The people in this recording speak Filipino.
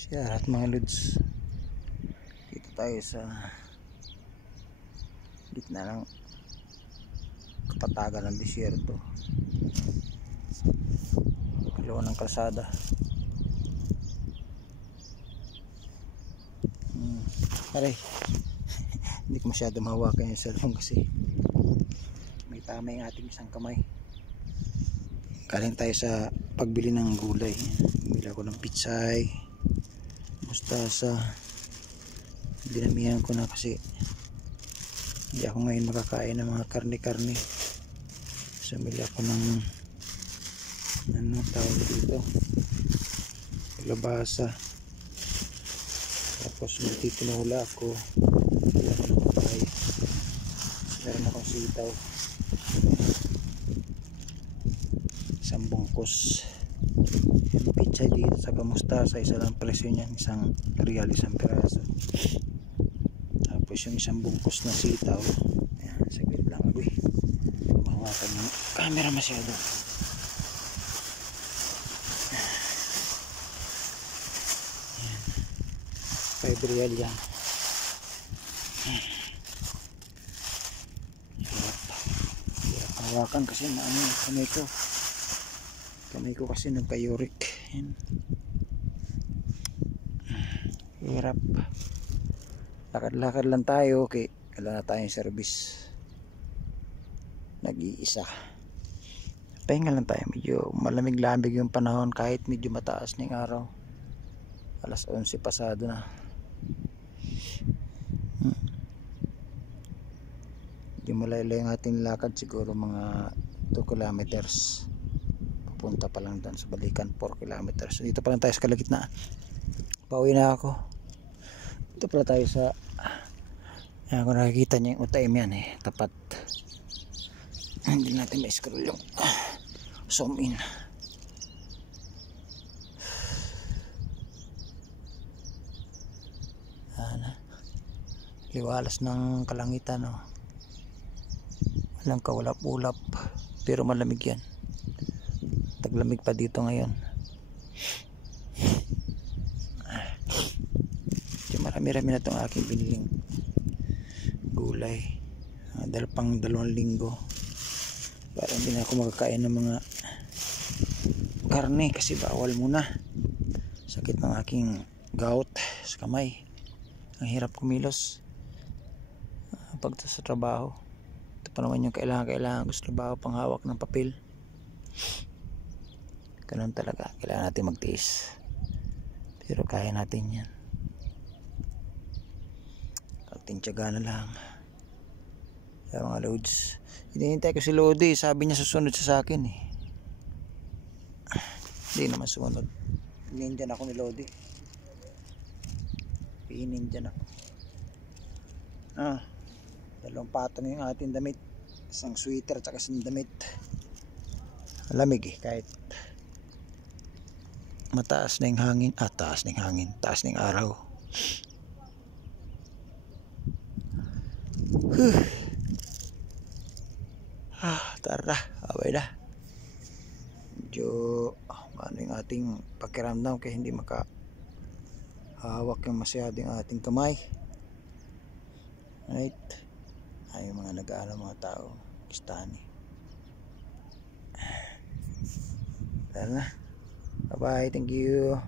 Siya at mga lods, dito tayo sa gitna ng kapatagan ng disyerto, kalawa ng kalsada. Aray hindi ko masyado mahawakan yung cellphone kasi may tama yung ating isang kamay. Galing tayo sa pagbili ng gulay, bili ako ng pitsay, mustasa. Dinamihan ko na kasi hindi ako ngayon makakain ng mga karne-karne. Sumili ako ng ano tawag dito, labasa. Tapos may tinula ako, wala ko ng papay, meron akong sitaw, isang bungkus. Yung pizza dito sa mustasa, isa lang presyo niyan, isang real, isang piraso. Tapos yung isang bungkus na sitaw, ayan, saglit lang ako mahawakan yung camera masyado. 5 real yan. Hirap hawakan kasi maano yung kamay ko kasi nagka-uric. Hirap. Lakad-lakad lang tayo, okay, wala na tayong service, nag-iisa. Pahinga lang tayo, medyo malamig-lamig yung panahon kahit medyo mataas na yung araw. Alas 11 pasado na. Medyo malaylay ang ating lakad, siguro mga 2 kilometers. Papunta pa lang doon sa balikan 4 kilometers. Dito pa lang tayo sa kalagitnaan. Pauwi na ako. Dito pala tayo sa, ayan, kung nakikita niyo yung UTM yan tapat. Hindi natin ma-scroll yung zoom in. Liwalas ng kalangitan, walang kaulap-ulap, pero malamig yan. Taglamig pa dito ngayon. Marami-rami na itong aking biniling gulay, dahil pang 2 linggo para hindi na ako makakain ng mga karne kasi bawal muna. Sakit ng aking gout sa kamay, ang hirap kumilos pag sa trabaho. Ito pa naman yung kailangan ko sa trabaho, panghawak ng papel. Ganun talaga, kailangan natin magtiis, pero kaya natin yan. Ating tiyaga na lang. Kaya mga loads, hinihintay ko si Lodi, sabi niya susunod sa akin hindi naman sumunod. Hinihintyan ako ni Lodi, hinihintyan ako. 2 patong yung ating damit, isang sweater at isang damit. Lamig kahit mataas na yung hangin, taas na yung araw. Tara, abay na. Medyo ano yung ating pakiramdam kaya hindi makahawak yung masyadong ating kamay. Right, ay mga nag-aaral mga tao Pakistani. Tara na, bye bye, thank you.